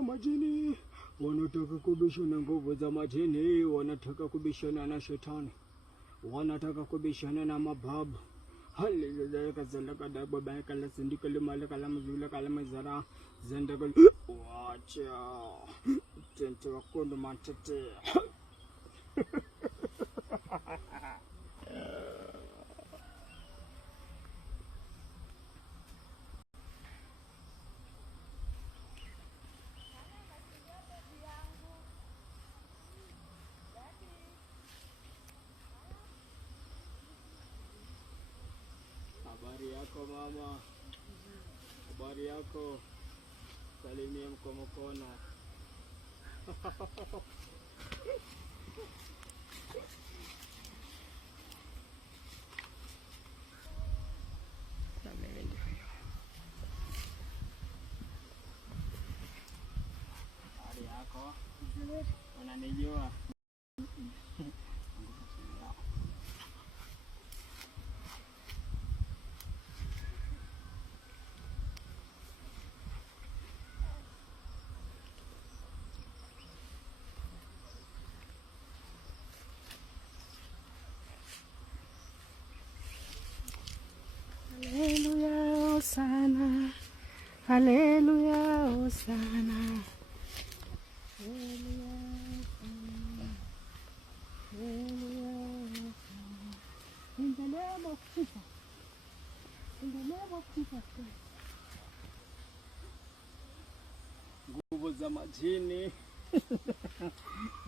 za majini wanataka kubishana, nguvu za majini wanataka kubishana na shetani, wanataka kubishana na mababu. Hallelujah, zalaka dabo baka la sindika limalaka la mazula kala mazara zendaka wacha tente wakondo matete. Habari yako mama, habari yako, salimia mkono. Na mimi ndio hiyo. Habari yako, unanijua? Haleluya, Hosana. Haleluya, Hosana. Haleluya, Hosana. Haleluya, Hosana. In the name of Jesus. In the name of Jesus. Nguvu za majini,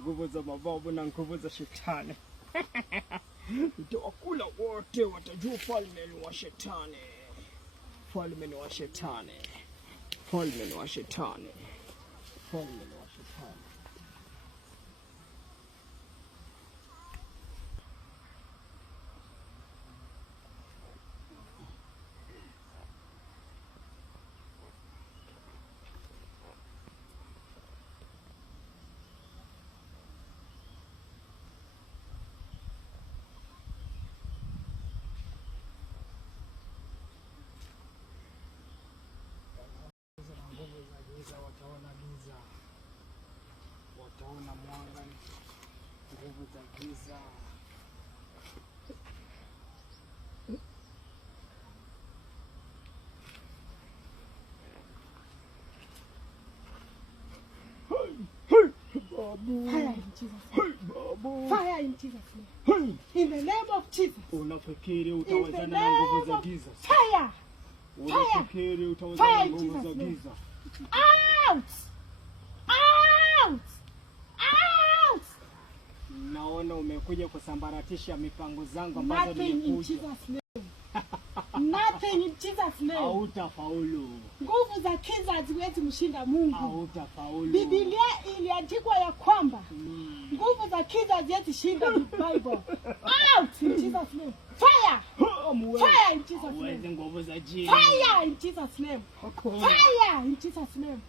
nguvu za mababu na nguvu za shetani. Utawakula wote, watajua falme ni wa shetani. Falme ni wa shetani. Falme ni wa shetani. Falme ni wa shetani. Wataona giza, wataona mwanga, nguvu za giza. Fire in Jesus' name. In the name of Jesus. Unafikiri utawazana na nguvu za giza? Fire. Unafikiri utawazana na nguvu za giza? Out! Out! Out! Naona umekuja kusambaratisha mipango zangu ambazo nimekuja. Nothing in Jesus' name. Hautafaulu. Nguvu za giza haziwezi mshinda Mungu. Hautafaulu. Biblia iliandikwa ya kwamba nguvu za giza haziwezi shinda Bible. Out in Jesus' name. Fire! Fire in Jesus' name. Nguvu za giza. Fire in Jesus' name. Fire in Jesus' name.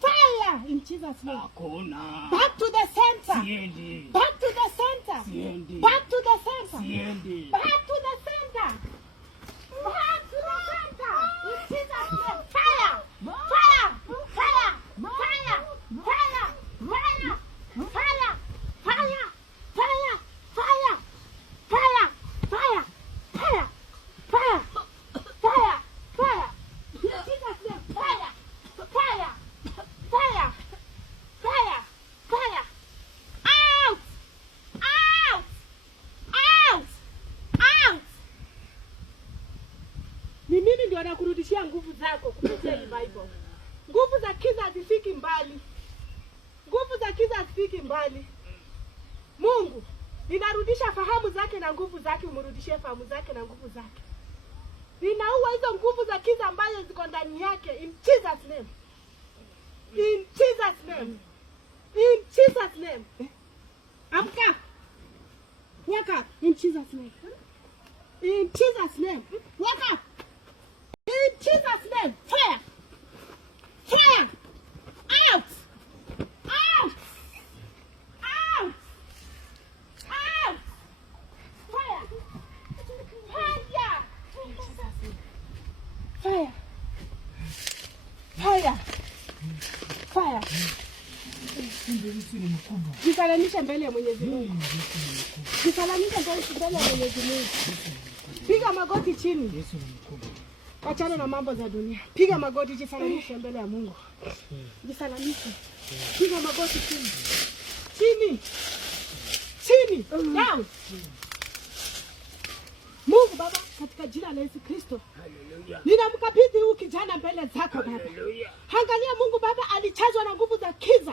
Fire in Jesus' name. Hakuna. Back to the center. Siendi. Back to the center. Siendi. Back to the center. Siendi. Back to the center. Back to the center. In Jesus' name. Fire. Fire. Fire. Fire. Fire. Fire. Fire. Fire. Fire. Fire. Fire. Fire. Fire. Fire. Fire. Fire. In Jesus' name. Fire. Fire. Fire. Fire. Fire. Out. Out. Out. Out. Ni mimi ndio nakurudishia nguvu zako kupitia hii Bible. Nguvu za giza hazifiki mbali. Nguvu za giza hazifiki mbali. Mungu, ninarudisha fahamu zake na nguvu zake, umrudishie fahamu zake na nguvu zake. Ninaua hizo nguvu za giza ambazo ziko ndani yake in Jesus name. In Jesus name. In Jesus name. Amka. Wake up in Jesus name. In Jesus name. Wake up. In Jesus name. Fire. Fire. Out. Out. Out. Out. Fire. Fire. In Jesus name. Fire. Fire. Fire. mbaya. Jisalimishe mbele ya Mwenyezi Mungu. Jisalimishe mbele ya Mwenyezi Mungu. Piga magoti chini. Achana na mambo za dunia. Piga magoti, jisalimishe mbele ya Mungu. Jisalimishe. Piga magoti chini. Chini. Chini. Down. Mungu Baba, katika jina la Yesu Kristo, ninamkabidhi huyu kijana mbele zako Baba. Angalia Mungu Baba, alichazwa na nguvu za kiza,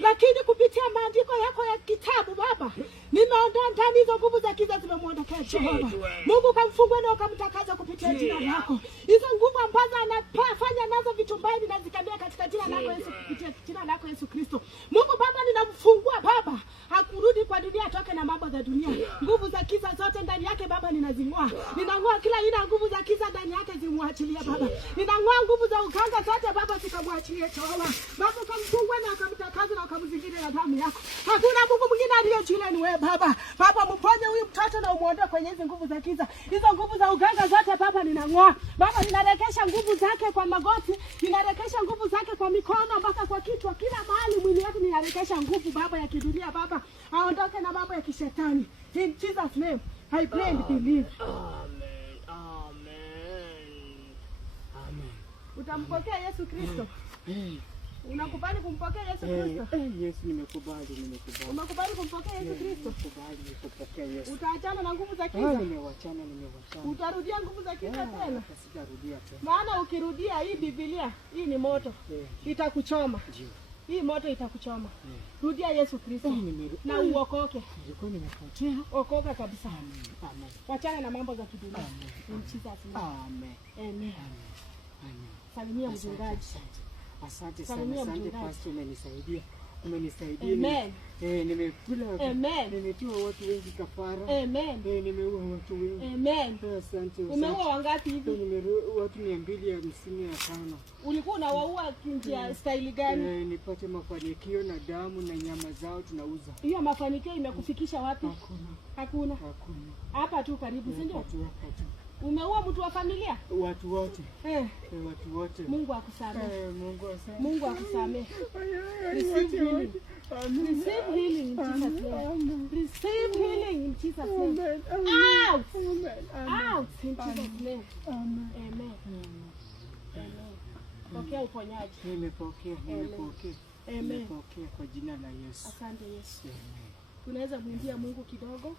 lakini kupitia maandiko yako ya kitabu Baba, nimeondoa ndani hizo nguvu za kiza, zimemuondokea Jehova. Mungu kamfungue na ukamtakaza kupitia jina lako. Hizo nguvu ambazo anafanya nazo vitu mbaya ninazikemea katika jina lako Yesu, kupitia jina lako Yesu Kristo. Mungu Baba, ninamfungua Baba, hakurudi kwa dunia, atoke na mambo za dunia. Nguvu za kiza zote ndani yake Baba ninazing'oa. Ninang'oa kila aina nguvu za kiza ndani yake, zimwachilie Baba. Ninang'oa nguvu za uganga zote Baba, zikamwachilie Jehova. Baba kamfungue na ukamtakaza na ukamzingira na damu yako. Hakuna Mungu mwingine aliye juu ni wewe Baba. Baba mponye huyu mtoto na umuondoe kwenye hizo nguvu za kiza. Hizo nguvu za uganga zote Baba ninang'oa. Baba ninarekesha nguvu zake kwa magoti, ninarekesha nguvu zake kwa mikono mpaka kwa kichwa, kila mahali mwili wake ninarekesha nguvu Baba ya kidunia Baba. Aondoke na mambo ya kishetani. In Jesus name I pray and believe. Amen. Amen. Amen. Utampokea Yesu Kristo? Unakubali kumpokea Yesu Kristo? Yesu nimekubali. Unakubali kumpokea Yesu Kristo? Nimekubali kupokea Yesu. Utaachana na nguvu za kiza? Nimewachana. Utarudia nguvu za kiza tena? Sitarudia tena. Maana ukirudia hii Biblia, hii ni moto. Itakuchoma. Ndio. Hii moto itakuchoma. Rudia Yesu Kristo na uokoke. Nilikuwa nimepotea. Okoka kabisa. Amen. Wachana na mambo za kidunia. In Jesus name. Amen. Amen. Amen. Salimia mchungaji. Asante sana, asante pastor, umenisaidia. Amen. Nimekula. Amen. Nimetoa watu wengi kafara. Amen. Nimeua watu wengi. Amen. Asante. Umeua wangapi hivi? Watu 255. Ulikuwa unawaua kinjia style gani? Nipate mafanikio na damu na nyama zao tunauza. Hiyo mafanikio imekufikisha wapi? Hakuna. Hapa tu karibu, si ndio? Hapa tu. Umeua mtu wa familia? Watu wote. Watu wote. Mungu akusamehe. Mungu akusamehe. Receive healing. Receive healing in Jesus name. Receive healing in Jesus name. Out. Out in Jesus name. Amen. Pokea uponyaji. Nimepokea. Amen. Kwa jina la Yesu. Asante Yesu. Tunaweza mwambia Mungu kidogo.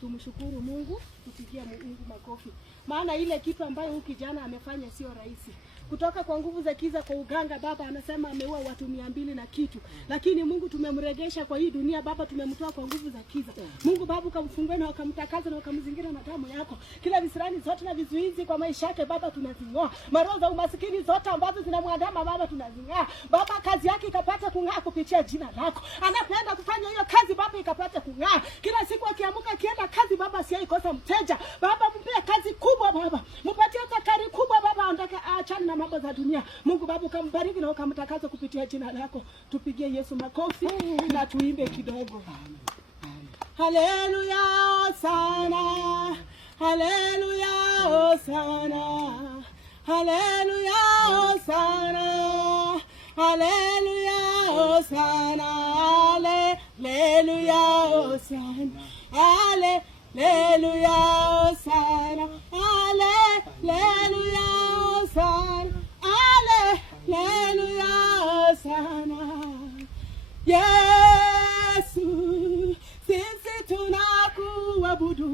Tumshukuru Mungu, tupigie Mungu makofi. Maana ile kitu ambayo huyu kijana amefanya sio rahisi. Kutoka kwa nguvu za kiza, kwa uganga Baba anasema ameua watu 200 na kitu. Lakini Mungu tumemregesha kwa hii dunia Baba, tumemtoa kwa nguvu za kiza. Mungu Baba ukamfungue na ukamtakaza na ukamzingira na damu yako. Kila visirani zote na vizuizi kwa maisha yake Baba tunazing'oa. Maroho za umasikini zote ambazo zinamwandama Baba tunazing'oa. Baba kazi yake ikapata kung'aa kupitia jina lako. Anapenda kufanya hiyo kazi Baba ikapata kung'aa. Kila siku akiamka akienda kazi Baba asiyeikosa mteja. Baba mpe kazi kubwa Baba. Mpatie takari kubwa Baba, aondoke aachane na mambo za dunia. Mungu Baba ukambariki na ukamtakaza kupitia jina lako. Tupigie Yesu makofi na tuimbe kidogo. Haleluya sana. Haleluya sana. Haleluya sana. Haleluya sana. Haleluya sana. Haleluya sana. Haleluya sana. Haleluya sana. Yesu, sisi tunakuabudu.